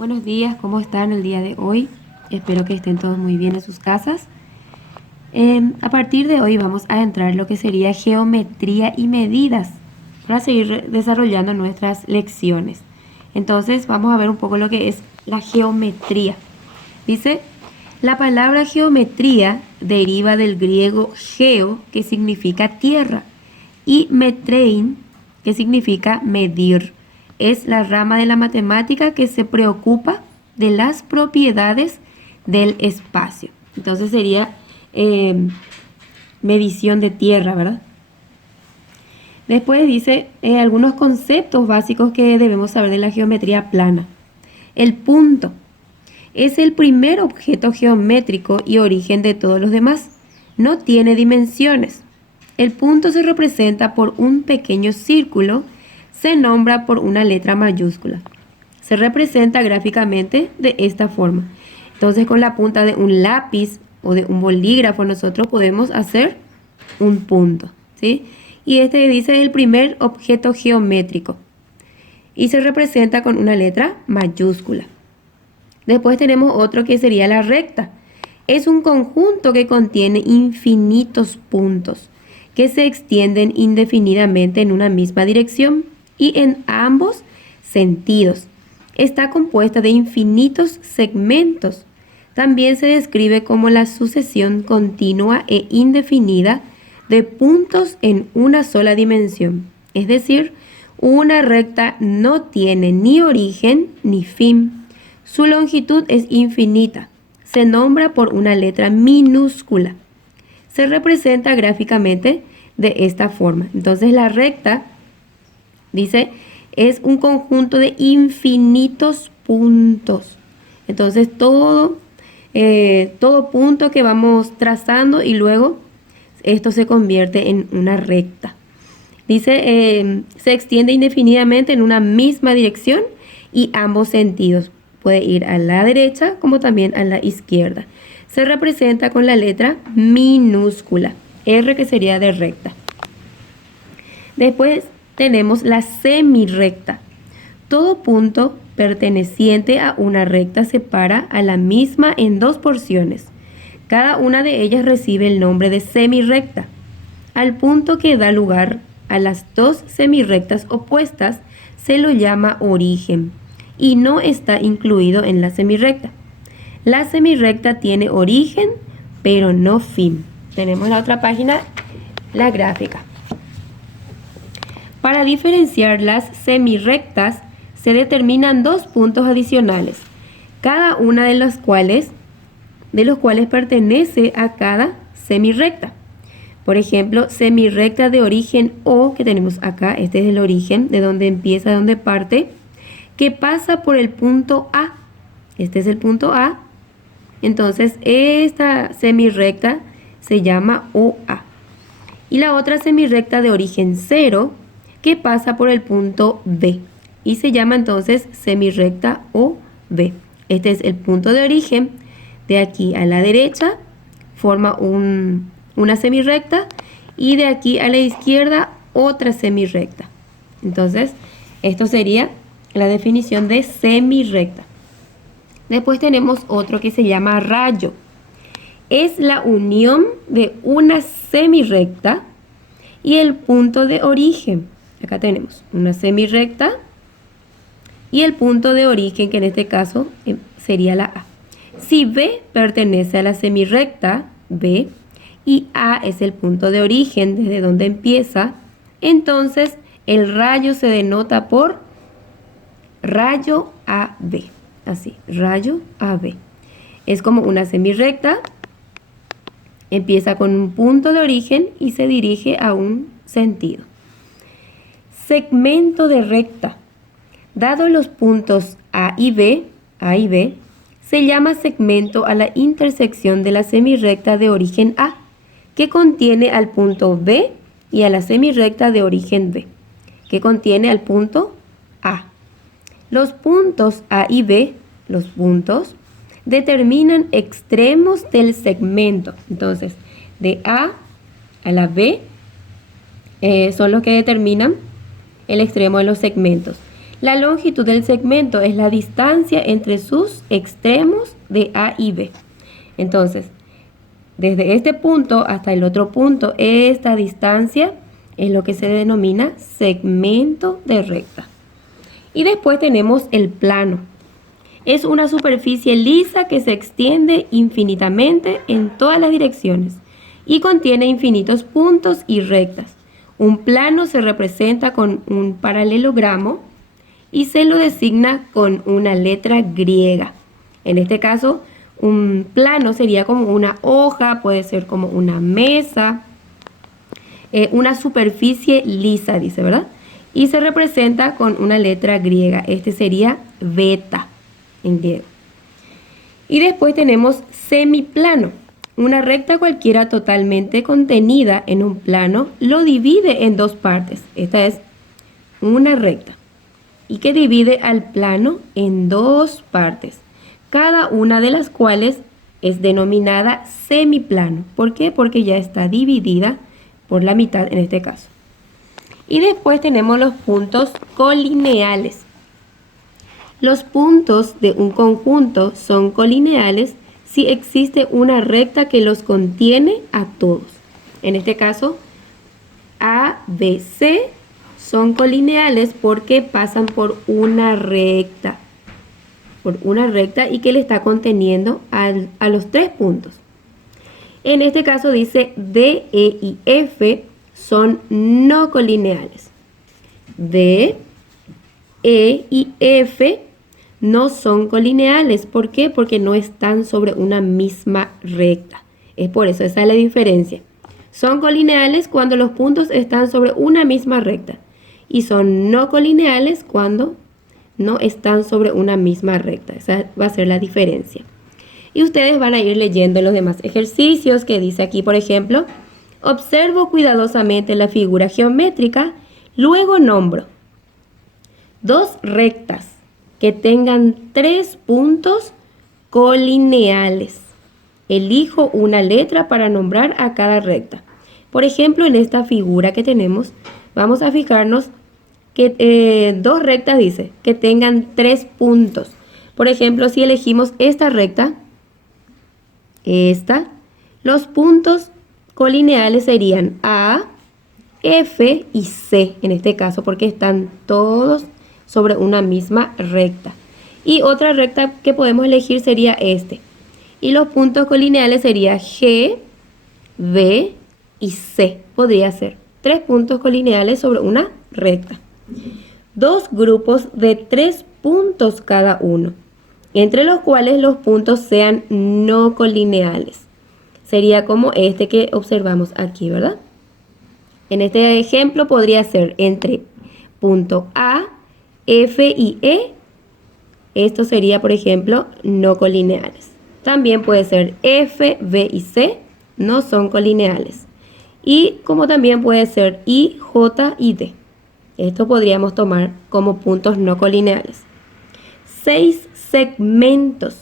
Buenos días, ¿cómo están el día de hoy? Espero que estén todos muy bien en sus casas. A partir de hoy vamos a entrar en lo que sería geometría y medidas para seguir desarrollando nuestras lecciones. Entonces vamos a ver un poco lo que es la geometría. Dice, la palabra geometría deriva del griego geo, que significa tierra, y metrein, que significa medir. Es la rama de la matemática que se preocupa de las propiedades del espacio. Entonces sería medición de tierra, ¿verdad? Después dice algunos conceptos básicos que debemos saber de la geometría plana. El punto es el primer objeto geométrico y origen de todos los demás. No tiene dimensiones. El punto se representa por un pequeño círculo. Se nombra por una letra mayúscula. Se representa gráficamente de esta forma. Entonces, con la punta de un lápiz o de un bolígrafo nosotros podemos hacer un punto, ¿sí? Y este dice el primer objeto geométrico y se representa con una letra mayúscula. Después tenemos otro que sería la recta. Es un conjunto que contiene infinitos puntos que se extienden indefinidamente en una misma dirección y en ambos sentidos. Está compuesta de infinitos segmentos. También se describe como la sucesión continua e indefinida de puntos en una sola dimensión. Es decir, una recta no tiene ni origen ni fin. Su longitud es infinita. Se nombra por una letra minúscula. Se representa gráficamente de esta forma. Entonces la recta, dice, es un conjunto de infinitos puntos. Entonces todo punto que vamos trazando y luego esto se convierte en una recta. Dice, se extiende indefinidamente en una misma dirección y ambos sentidos. Puede ir a la derecha como también a la izquierda. Se representa con la letra minúscula, R, que sería de recta. Después tenemos la semirrecta. Todo punto perteneciente a una recta separa a la misma en dos porciones. Cada una de ellas recibe el nombre de semirrecta. Al punto que da lugar a las dos semirrectas opuestas se lo llama origen y no está incluido en la semirrecta. La semirrecta tiene origen, pero no fin. Tenemos en la otra página la gráfica. Para diferenciar las semirrectas se determinan dos puntos adicionales, cada una de los cuales pertenece a cada semirrecta. Por ejemplo, semirrecta de origen O, que tenemos acá, este es el origen, de donde empieza, de donde parte, que pasa por el punto A. Este es el punto A. Entonces, esta semirrecta se llama OA. Y la otra semirrecta de origen 0, que pasa por el punto B. Y se llama entonces semirrecta OB. Este es el punto de origen. De aquí a la derecha forma una semirrecta y de aquí a la izquierda otra semirrecta. Entonces, esto sería la definición de semirrecta. Después tenemos otro que se llama rayo. Es la unión de una semirrecta y el punto de origen. Acá tenemos una semirrecta y el punto de origen, que en este caso sería la A. Si B pertenece a la semirrecta B y A es el punto de origen desde donde empieza, entonces el rayo se denota por rayo AB. Así, rayo AB. Es como una semirrecta, empieza con un punto de origen y se dirige a un sentido. Segmento de recta. Dado los puntos A y B, se llama segmento a la intersección de la semirrecta de origen A, que contiene al punto B, y a la semirrecta de origen B, que contiene al punto A. Los puntos A y B, los puntos, determinan extremos del segmento. Entonces, de A a la B son los que determinan el extremo de los segmentos. La longitud del segmento es la distancia entre sus extremos de A y B. Entonces, desde este punto hasta el otro punto, esta distancia es lo que se denomina segmento de recta. Y después tenemos el plano. Es una superficie lisa que se extiende infinitamente en todas las direcciones y contiene infinitos puntos y rectas. Un plano se representa con un paralelogramo y se lo designa con una letra griega. En este caso, un plano sería como una hoja, puede ser como una mesa, una superficie lisa, dice, ¿verdad? Y se representa con una letra griega. Este sería beta en griego. Y después tenemos semiplano. Una recta cualquiera totalmente contenida en un plano lo divide en dos partes. Esta es una recta y que divide al plano en dos partes, cada una de las cuales es denominada semiplano. ¿Por qué? Porque ya está dividida por la mitad en este caso. Y después tenemos los puntos colineales. Los puntos de un conjunto son colineales si existe una recta que los contiene a todos. En este caso, A, B, C son colineales porque pasan por una recta. Y que le está conteniendo a los tres puntos. En este caso dice D, E y F son no colineales. D, E y F no son colineales. ¿Por qué? Porque no están sobre una misma recta. Es por eso, esa es la diferencia. Son colineales cuando los puntos están sobre una misma recta. Y son no colineales cuando no están sobre una misma recta. Esa va a ser la diferencia. Y ustedes van a ir leyendo los demás ejercicios que dice aquí, por ejemplo, observo cuidadosamente la figura geométrica, luego nombro dos rectas que tengan tres puntos colineales. Elijo una letra para nombrar a cada recta. Por ejemplo, en esta figura que tenemos, vamos a fijarnos que dos rectas dice que tengan tres puntos. Por ejemplo, si elegimos esta recta, los puntos colineales serían A, F y C, en este caso, porque están todos sobre una misma recta. Y otra recta que podemos elegir sería este. Y los puntos colineales serían G, B y C. Podría ser tres puntos colineales sobre una recta. Dos grupos de tres puntos cada uno, entre los cuales los puntos sean no colineales. Sería como este que observamos aquí, ¿verdad? En este ejemplo podría ser entre punto A, F y E. Esto sería, por ejemplo, no colineales. También puede ser F, B y C, no son colineales. Y como también puede ser I, J y D. Esto podríamos tomar como puntos no colineales. 6 segmentos.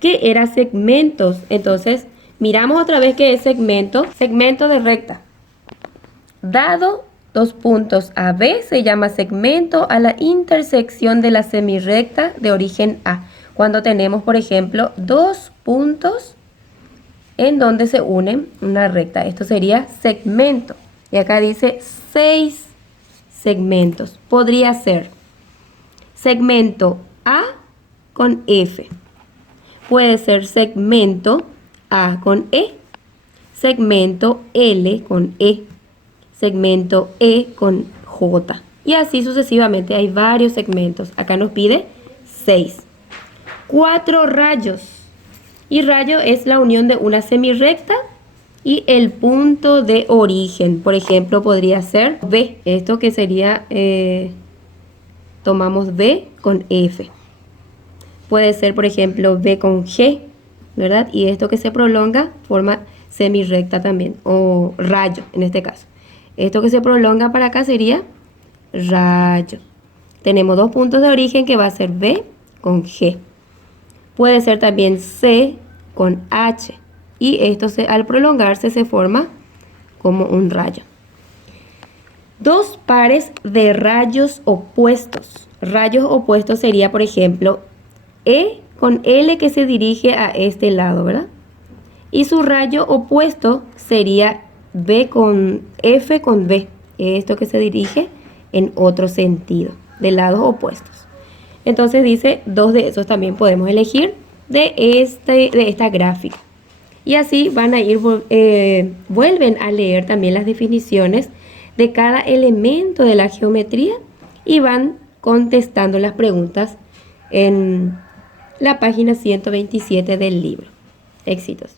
¿Qué era segmentos? Entonces, miramos otra vez qué es segmento. Segmento de recta. Dado dos puntos AB, se llama segmento a la intersección de la semirrecta de origen A. Cuando tenemos, por ejemplo, dos puntos en donde se unen una recta. Esto sería segmento. Y acá dice 6 segmentos. Podría ser segmento A con F. Puede ser segmento A con E. Segmento L con E. Segmento E con J. Y así sucesivamente. Hay varios segmentos. Acá nos pide 6. 4 rayos. Y rayo es la unión de una semirrecta y el punto de origen. Por ejemplo, podría ser B. Esto que sería, tomamos B con F. Puede ser, por ejemplo, B con G, ¿verdad? Y esto que se prolonga forma semirrecta también, o rayo en este caso. Esto que se prolonga para acá sería rayo. Tenemos dos puntos de origen que va a ser B con G. Puede ser también C con H. Y esto al prolongarse se forma como un rayo. Dos pares de rayos opuestos rayos opuestos sería, por ejemplo, E con L que se dirige a este lado, ¿verdad? Y su rayo opuesto sería B con F con B, esto que se dirige en otro sentido, de lados opuestos. Entonces dice, dos de esos también podemos elegir de esta gráfica. Y así van a ir, vuelven a leer también las definiciones de cada elemento de la geometría y van contestando las preguntas en la página 127 del libro. Éxitos.